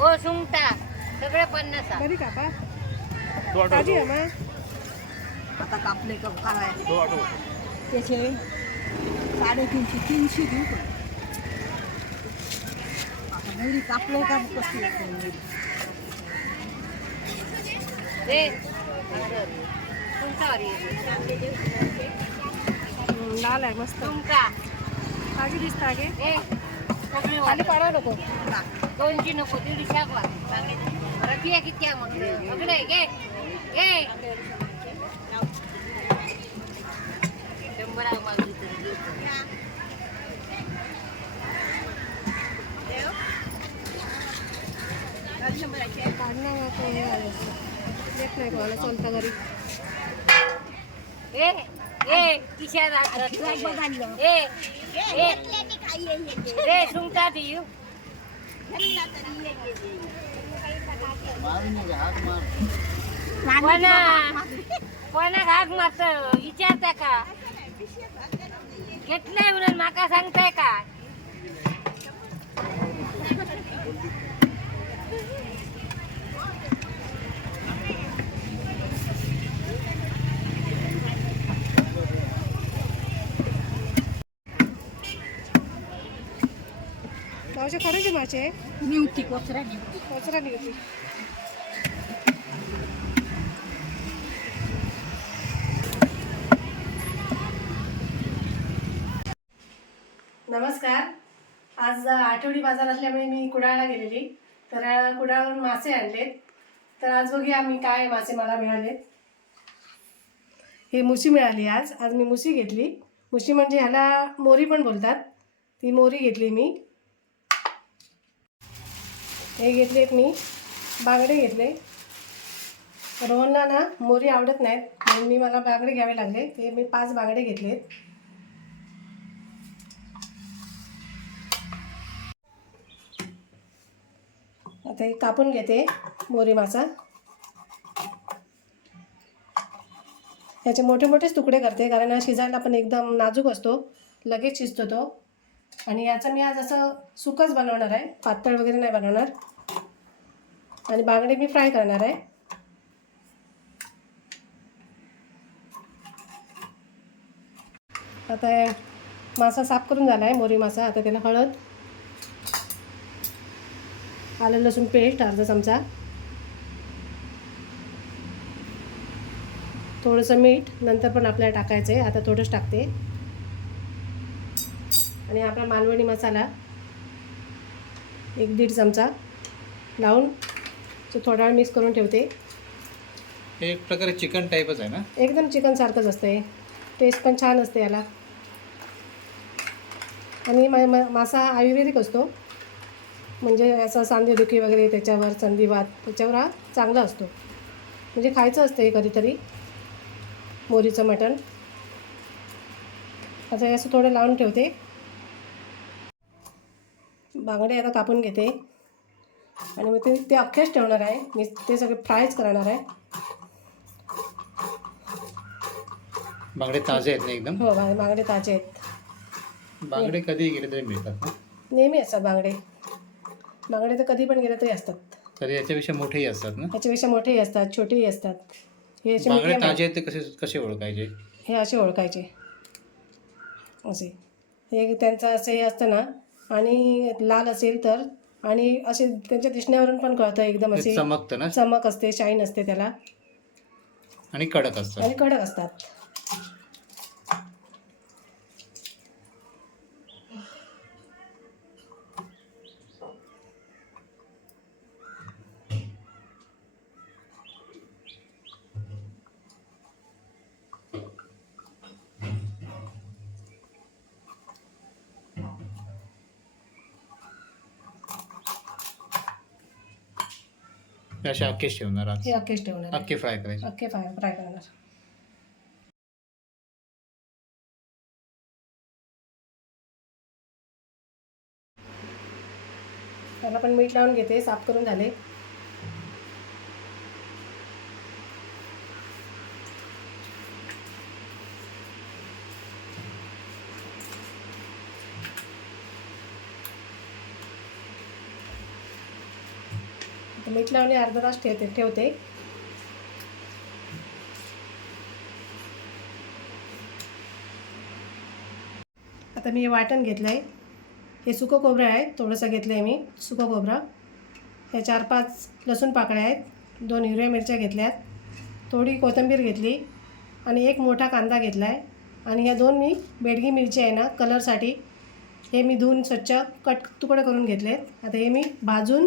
हो सुंगटा. सगळे पन्नास. बरी का पा? तो आठवतो. ताजी आहे मग आता कापले का काय त्याचे साडेतीनशे तीनशे देऊ का आता मोहरी कापले का कसली मोहरी हम्म, लाल आहे मस्त. सुंगटा. ताजी दिसता गे ए सगळे खाली पाडा नको. दोनशे नको दीडशे वा रतिया किती आहे मग सगळे घे घे शंभर आहे मागली तरी घे. काढणार नको हे आहे असं. येत नाही कोणाला चलता घरी ए ए किशार बघायला ए ए ए सुंगटा देऊ कोणा कोणाक हाक मारत विचारता का? घेतलंय म्हणून माका सांगताय का? गावचे खरेचे मासे निवती कोचरा निवती कचरा निघते नमस्कार. आज आठवडी बाजार असल्यामुळे मी कुडाळला गेलेली. तर कुडाळवरून मासे आणलेत. तर आज बघूया मी काय मासे मला मिळालेत. हे मुशी मिळाली आज. आज मी मुशी घेतली. मुशी म्हणजे ह्याला मोरी पण बोलतात. ती मोरी घेतली मी. हे घेतलेत मी. बांगडे घेतले. रोहनला ना मोरी आवडत नाहीत म्हणून मी मला बांगडे घ्यावे लागले. ते मी पाच बांगडे घेतलेत. आता हे कापून घेते मोरी मासा. याचे मोठे मोठेच तुकडे करते कारण हा शिजायला पण एकदम नाजूक असतो. लगेच शिजतो तो. आणि याचं मी आज असं सुकच बनवणार आहे. पातळ वगैरे नाही बनवणार. आणि बांगडे मी फ्राय करणार आहे. आता मासा साफ करून झाला आहे मोरी मासा. आता त्याला हळद आलं लसूण पेस्ट अर्धा चमचा. थोडंसं मीठ नंतर पण आपल्याला टाकायचं आहे आता थोडंच टाकते. आणि आपला मालवणी मसाला एक दीड चमचा लावून तो थोडा वेळ मिक्स करून ठेवते. हे एक प्रकारे चिकन टाईपच आहे ना? एकदम चिकनसारखंच असतं हे टेस्ट पण छान असते याला. आणि मा मा- मासा आयुर्वेदिक असतो. म्हणजे असं सांधेदुखी वगैरे त्याच्यावर संधिवात त्याच्यावर हा चांगला असतो. म्हणजे खायचं असतं हे कधीतरी. मोरीचं मटण. आता हे असं थोडं लावून ठेवते. बांगडे आता कापून घेते. आणि मग ते ते अख्खेच ठेवणार आहे. मी ते सगळे फ्रायच करणार आहे. बांगडे ताजे आहेत ना एकदम? हो बा- बांगडे ताजे आहेत. बांगडे कधी गेले तरी मिळतात ना? नेहमी असतात बांगडे. बांगडे तर कधी पण गेले तरी असतात. तरी याच्यापेक्षा मोठेही असतात ना? याच्यापेक्षा मोठेही असतात छोटेही असतात. हे असे बांगडे medium आहेत. ताजे आहेत ते कसे कसे ओळखायचे? हे असे ओळखायचे. असे. हे त्यांचं असं हे असतं ना आणि लाल असेल तर आणि असे त्यांच्या दिसण्यावरून पण कळतं एकदम असे चमकतं ना? चमक असते शाईन असते त्याला. आणि कडक असतात आणि कडक असतात. हे असे अख्खेच ठेवणार आज हे अख्खेच ठेवणार आहे. अख्खे फ्राय करायचे अख्खे फ्राय फ्राय करणार त्याला पण मीठ लावून घेते साफ करून झाले. मीठ लावणे अर्धा तास ठेवते ठेवते. आता मी हे वाटण घेतलं आहे हे सुकं खोबरं आहे थोडंसं घेतलं आहे मी सुकं खोबरं. हे चार पाच लसूण पाकळ्या आहेत दोन हिरव्या मिरच्या घेतल्यात. थोडी कोथिंबीर घेतली आणि एक मोठा कांदा घेतला आहे आणि ह्या दोन मी बेडगी मिरची आहे ना कलरसाठी हे मी धुवून स्वच्छ कट तुकडे करून घेतले आता हे मी भाजून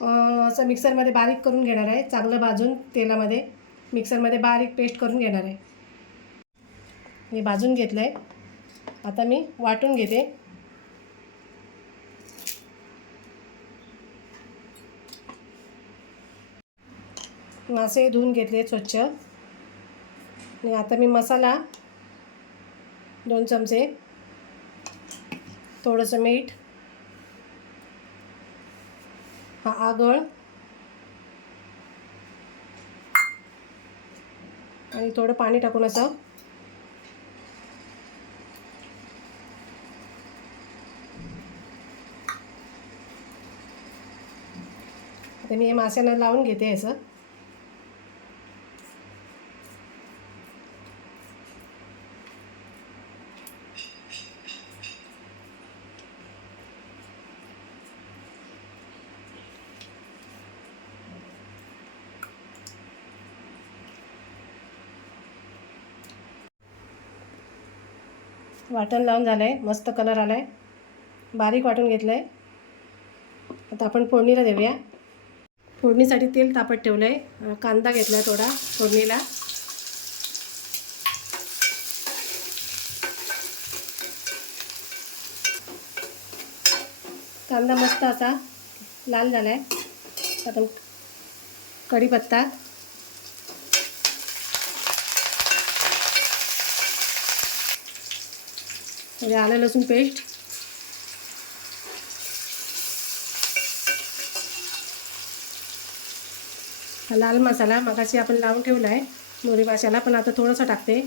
असं मिक्सरमध्ये बारीक करून घेणार आहे. चांगलं भाजून तेलामध्ये मिक्सरमध्ये बारीक पेस्ट करून घेणार आहे. हे भाजून घेतलं आहे आता मी वाटून घेते. मासे धुवून घेतले स्वच्छ. आणि आता मी मसाला दोन चमचे थोडंसं मीठ हा आगळ. आणि थोडं पाणी टाकून असं. आता मी हे माश्यांना लावून घेते असं. वाटण लावून झालं आहे मस्त कलर आला आहे बारीक वाटून घेतलं आहे आता आपण फोडणीला देऊया. फोडणीसाठी तेल तापत ठेवलं आहे कांदा घेतला आहे थोडा फोडणीला. कांदा मस्त असा लाल झाला आहे आता कढीपत्ता म्हणजे आलं लसूण पेस्ट हा लाल मसाला मगाशी आपण लावून ठेवला आहे. मोरी माशाला पण आता थोडंसं टाकते.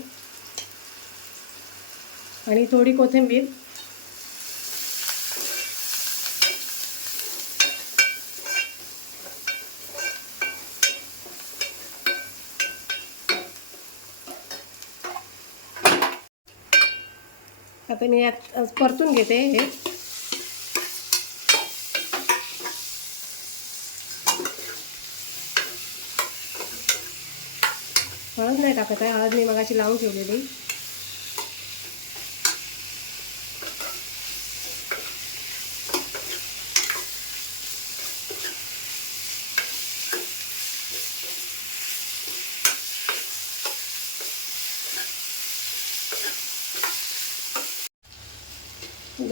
आणि थोडी कोथिंबीर. आता मी यात परतून घेते हे. हळद नाही टाकत आहे हळद मी मगाशी लावून ठेवलेली.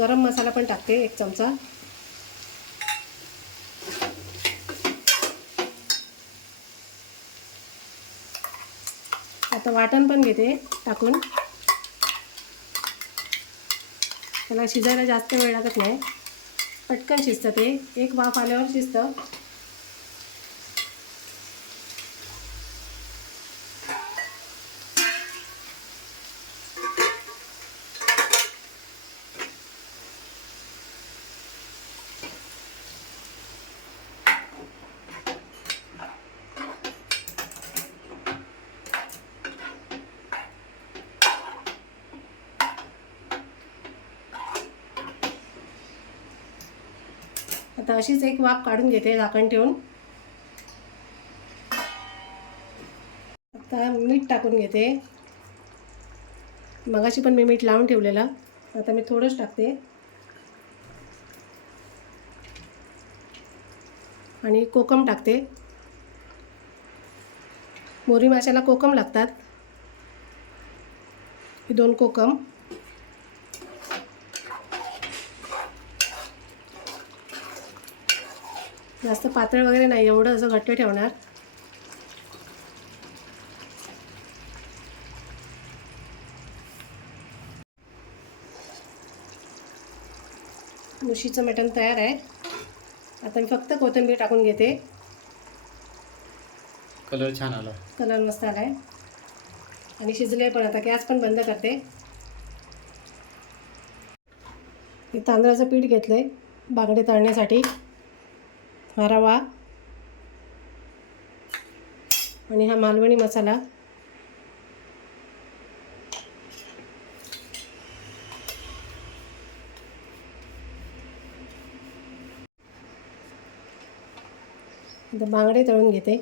गरम मसाला पण टाकते एक चमचा. आता वाटण पण घेते टाकून. त्याला शिजायला जास्त वेळ लागत नाही. पटकन शिजतं ते. एक वाफ आल्यावर शिजतं. आता अशीच एक वाफ काढून घेते झाकण ठेवून. आता मीठ टाकून घेते. मगाशी पण मी मीठ लावून ठेवलेलं. आता मी थोडंच टाकते. आणि कोकम टाकते. मोरी माशाला कोकम लागतात. दोन कोकम. जास्त पातळ वगैरे नाही एवढं असं घट्ट ठेवणार. मुशीचं मटण तयार आहे. आता मी फक्त कोथिंबीर टाकून घेते. कलर छान आला. कलर मस्त आला आहे. आणि शिजले पण आता गॅस पण बंद करते. हे तांदळाचं पीठ घेतलं आहे बांगडे तळण्यासाठी. हा रवा आणि हा मालवणी मसाला. बांगडे तळून घेते.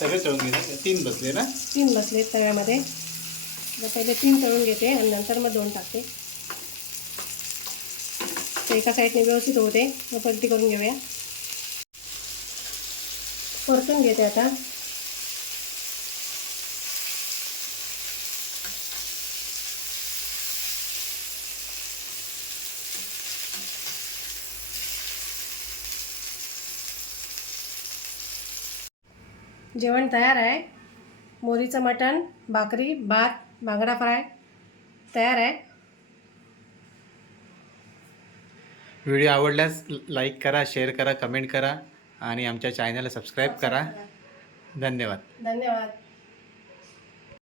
सगळे तळून घेते. तीन बसले ना? तीन बसले तळ्यामध्ये. पहिले तीन तळून घेते आणि नंतर मग दोन टाकते. तर एका साईडने व्यवस्थित होते. मग पलटी करून घेऊया. परतून घेते आता. जेवण तयार आहे. मोरीचं मटण भाकरी भात बांगडा फ्राय तयार आहे. व्हिडिओ आवडल्यास लाईक करा शेअर करा कमेंट करा आणि आमच्या चॅनलला सबस्क्राईब करा. धन्यवाद. धन्यवाद.